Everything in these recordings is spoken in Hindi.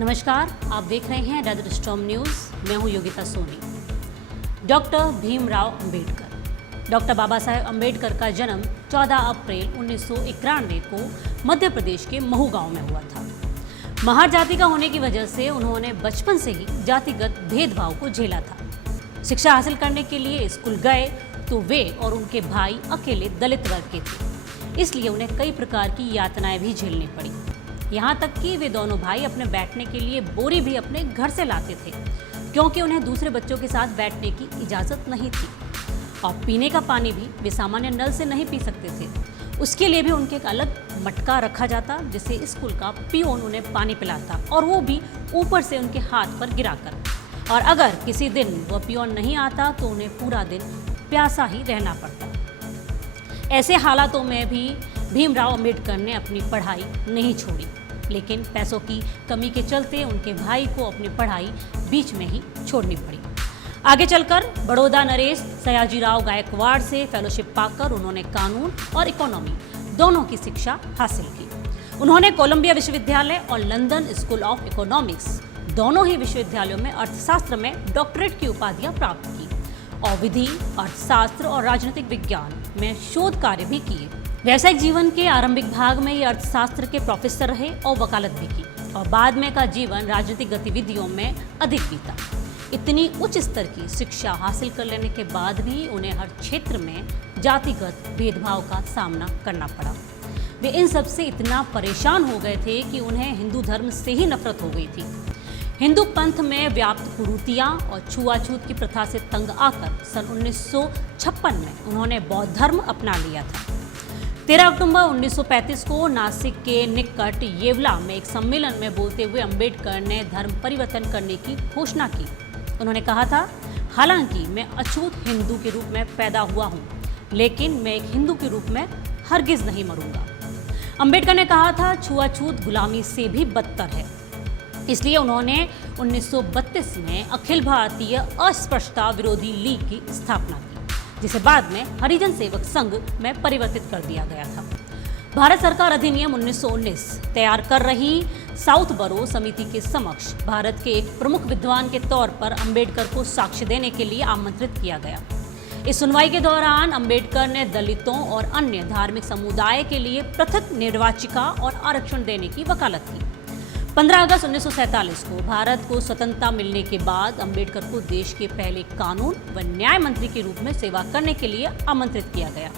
नमस्कार, आप देख रहे हैं रेड स्टॉर्म न्यूज़। मैं हूं योगिता सोनी। डॉक्टर भीमराव अंबेडकर। डॉक्टर बाबा साहेब अंबेडकर का जन्म 14 अप्रैल 1991 को मध्य प्रदेश के महू गांव में हुआ था। महार जाति का होने की वजह से उन्होंने बचपन से ही जातिगत भेदभाव को झेला था। शिक्षा हासिल करने के लिए स्कूल गए तो वे और उनके भाई अकेले दलित वर्ग के थे, इसलिए उन्हें कई प्रकार की यातनाएं भी झेलनी पड़ी। यहाँ तक कि वे दोनों भाई अपने बैठने के लिए बोरी भी अपने घर से लाते थे, क्योंकि उन्हें दूसरे बच्चों के साथ बैठने की इजाज़त नहीं थी। और पीने का पानी भी वे सामान्य नल से नहीं पी सकते थे। उसके लिए भी उनके एक अलग मटका रखा जाता, जिससे स्कूल का पियोन उन्हें पानी पिलाता, और वो भी ऊपर से उनके हाथ पर गिराकर। और अगर किसी दिन वह पियोन नहीं आता तो उन्हें पूरा दिन प्यासा ही रहना पड़ता। ऐसे हालातों में भी भीमराव अंबेडकर ने अपनी पढ़ाई नहीं छोड़ी, लेकिन पैसों की कमी के चलते उनके भाई को अपनी पढ़ाई बीच में ही छोड़नी पड़ी। आगे चलकर बड़ौदा नरेश सयाजीराव गायकवाड़ से फेलोशिप पाकर उन्होंने कानून और इकोनॉमी दोनों की शिक्षा हासिल की। उन्होंने कोलंबिया विश्वविद्यालय और लंदन स्कूल ऑफ इकोनॉमिक्स दोनों ही विश्वविद्यालयों में अर्थशास्त्र में डॉक्टरेट की उपाधियां प्राप्त की और विधि, अर्थशास्त्र और राजनीतिक विज्ञान में शोध कार्य भी किए। व्यावसायिक जीवन के आरंभिक भाग में ये अर्थशास्त्र के प्रोफेसर रहे और वकालत भी की, और बाद में का जीवन राजनीतिक गतिविधियों में अधिक बीता। इतनी उच्च स्तर की शिक्षा हासिल कर लेने के बाद भी उन्हें हर क्षेत्र में जातिगत भेदभाव का सामना करना पड़ा। वे इन सब से इतना परेशान हो गए थे कि उन्हें हिंदू धर्म से ही नफरत हो गई थी। हिंदू पंथ में व्याप्त कुरीतियाँ और छुआछूत की प्रथा से तंग आकर सन 1956 में उन्होंने बौद्ध धर्म अपना लिया था। 13 अक्टूबर 1935 को नासिक के निकट येवला में एक सम्मेलन में बोलते हुए अंबेडकर ने धर्म परिवर्तन करने की घोषणा की। उन्होंने कहा था, हालांकि मैं अछूत हिंदू के रूप में पैदा हुआ हूँ, लेकिन मैं एक हिंदू के रूप में हरगिज नहीं मरूंगा। अंबेडकर ने कहा था, छुआछूत गुलामी से भी बदतर है। इसलिए उन्होंने 1932 में अखिल भारतीय अस्पृश्यता विरोधी लीग की स्थापना की, जिसे बाद में हरिजन सेवक संघ में परिवर्तित कर दिया गया था। भारत सरकार अधिनियम 1919 तैयार कर रही साउथ बरो समिति के समक्ष भारत के एक प्रमुख विद्वान के तौर पर अंबेडकर को साक्ष्य देने के लिए आमंत्रित किया गया। इस सुनवाई के दौरान अंबेडकर ने दलितों और अन्य धार्मिक समुदाय के लिए पृथक निर्वाचिका और आरक्षण देने की वकालत की। 15 अगस्त 1947 को भारत को स्वतंत्रता मिलने के बाद अंबेडकर को देश के पहले कानून व न्याय मंत्री के रूप में सेवा करने के लिए आमंत्रित किया गया।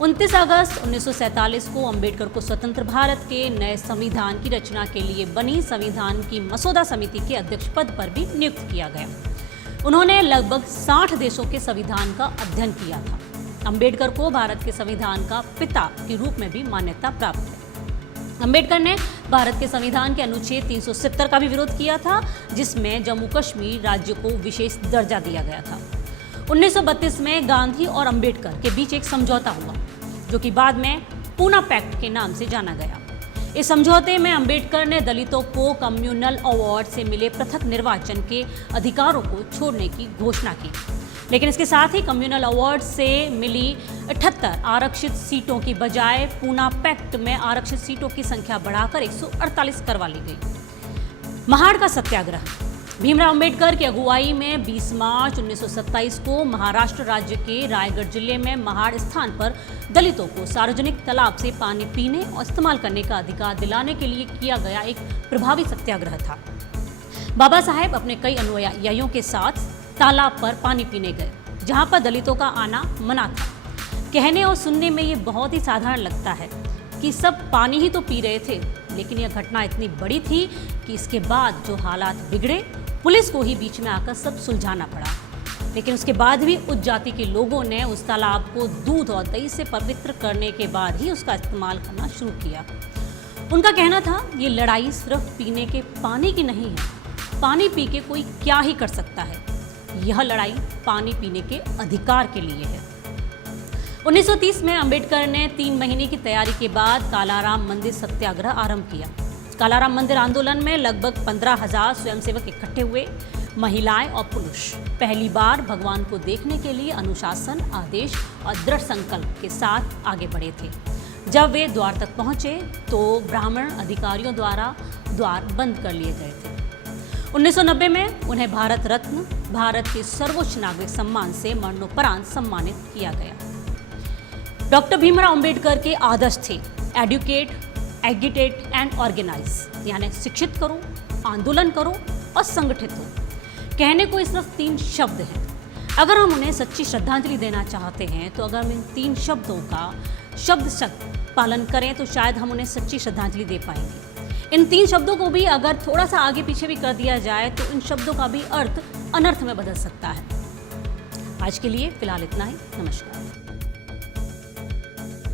29 अगस्त 1947 को अंबेडकर को स्वतंत्र भारत के नए संविधान की रचना के लिए बनी संविधान की मसौदा समिति के अध्यक्ष पद पर भी नियुक्त किया गया। उन्होंने लगभग 60 देशों के संविधान का अध्ययन किया था। अंबेडकर को भारत के संविधान का पिता के रूप में भी मान्यता प्राप्त है। अंबेडकर ने भारत के संविधान के अनुच्छेद 370 का भी विरोध किया था, जिसमें जम्मू कश्मीर राज्य को विशेष दर्जा दिया गया था। 1932 में गांधी और अंबेडकर के बीच एक समझौता हुआ, जो कि बाद में पूना पैक्ट के नाम से जाना गया। इस समझौते में अंबेडकर ने दलितों को कम्युनल अवार्ड से मिले पृथक निर्वाचन के अधिकारों को छोड़ने की घोषणा की, लेकिन इसके साथ ही कम्युनल अवार्ड से मिली 78 आरक्षित सीटों की बजाय पूना पैक्ट में आरक्षित सीटों की संख्या बढ़ाकर 148 करवा ली गई। महाड़ का सत्याग्रह। भीमराव अंबेडकर की अगुवाई में 20 मार्च 1927 को महाराष्ट्र राज्य के रायगढ़ जिले में महाड़ स्थान पर दलितों को सार्वजनिक तालाब से पानी पीने और इस्तेमाल करने का अधिकार दिलाने के लिए किया गया एक प्रभावी सत्याग्रह था। बाबा साहेब अपने कई अनुयायियों के साथ तालाब पर पानी पीने गए, जहां पर दलितों का आना मना था। कहने और सुनने में ये बहुत ही साधारण लगता है कि सब पानी ही तो पी रहे थे, लेकिन यह घटना इतनी बड़ी थी कि इसके बाद जो हालात बिगड़े, पुलिस को ही बीच में आकर सब सुलझाना पड़ा। लेकिन उसके बाद भी उच्च जाति के लोगों ने उस तालाब को दूध और दही से पवित्र करने के बाद ही उसका इस्तेमाल करना शुरू किया। उनका कहना था, ये लड़ाई सिर्फ पीने के पानी की नहीं है। पानी पी के कोई क्या ही कर सकता है, यह लड़ाई पानी पीने के अधिकार के लिए है। 1930 में अंबेडकर ने 3 महीने की तैयारी के बाद कालाराम मंदिर सत्याग्रह आरंभ किया। कालाराम मंदिर आंदोलन में लगभग 15,000 स्वयंसेवक इकट्ठे हुए। महिलाएं और पुरुष पहली बार भगवान को देखने के लिए अनुशासन, आदेश और दृढ़ संकल्प के साथ आगे बढ़े थे। जब वे द्वार तक पहुंचे तो ब्राह्मण अधिकारियों द्वारा द्वार बंद कर लिए गए थे। 1990 में उन्हें भारत रत्न, भारत के सर्वोच्च नागरिक सम्मान से मरणोपरांत सम्मानित किया गया। डॉक्टर भीमराव अंबेडकर के आदर्श थे एडुकेट, एगिटेट एंड ऑर्गेनाइज, यानी शिक्षित करो, आंदोलन करो और संगठित हो। कहने को सिर्फ 3 शब्द हैं। अगर हम उन्हें सच्ची श्रद्धांजलि देना चाहते हैं तो अगर हम इन 3 शब्दों का शब्द पालन करें तो शायद हम उन्हें सच्ची श्रद्धांजलि दे पाएंगे। इन 3 शब्दों को भी अगर थोड़ा सा आगे पीछे भी कर दिया जाए तो इन शब्दों का भी अर्थ अनर्थ में बदल सकता है। आज के लिए फिलहाल इतना ही। नमस्कार।